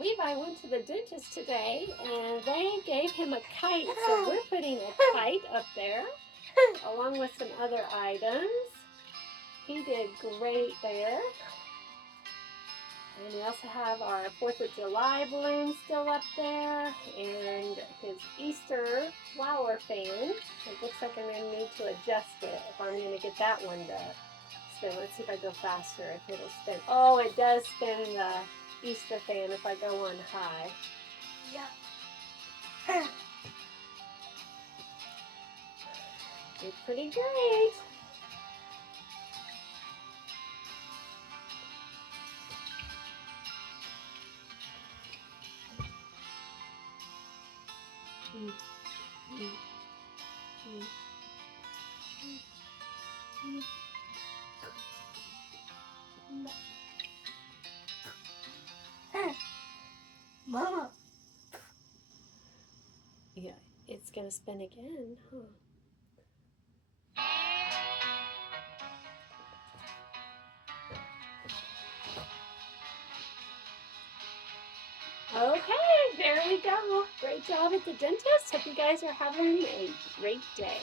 Levi went to the dentist today and they gave him a kite, so we're putting a kite up there along with some other items. He did great there. And we also have our 4th of July balloon still up there and his Easter flower fan. It looks like I'm going to need to adjust it if I'm going to get that one to spin. Let's see if I go faster, if it'll spin. Oh, it does spin the Easter fan if I go on high. Yeah. Did pretty great. Mama. Yeah, it's gonna spin again, huh? Okay, there we go. Great job at the dentist. Hope you guys are having a great day.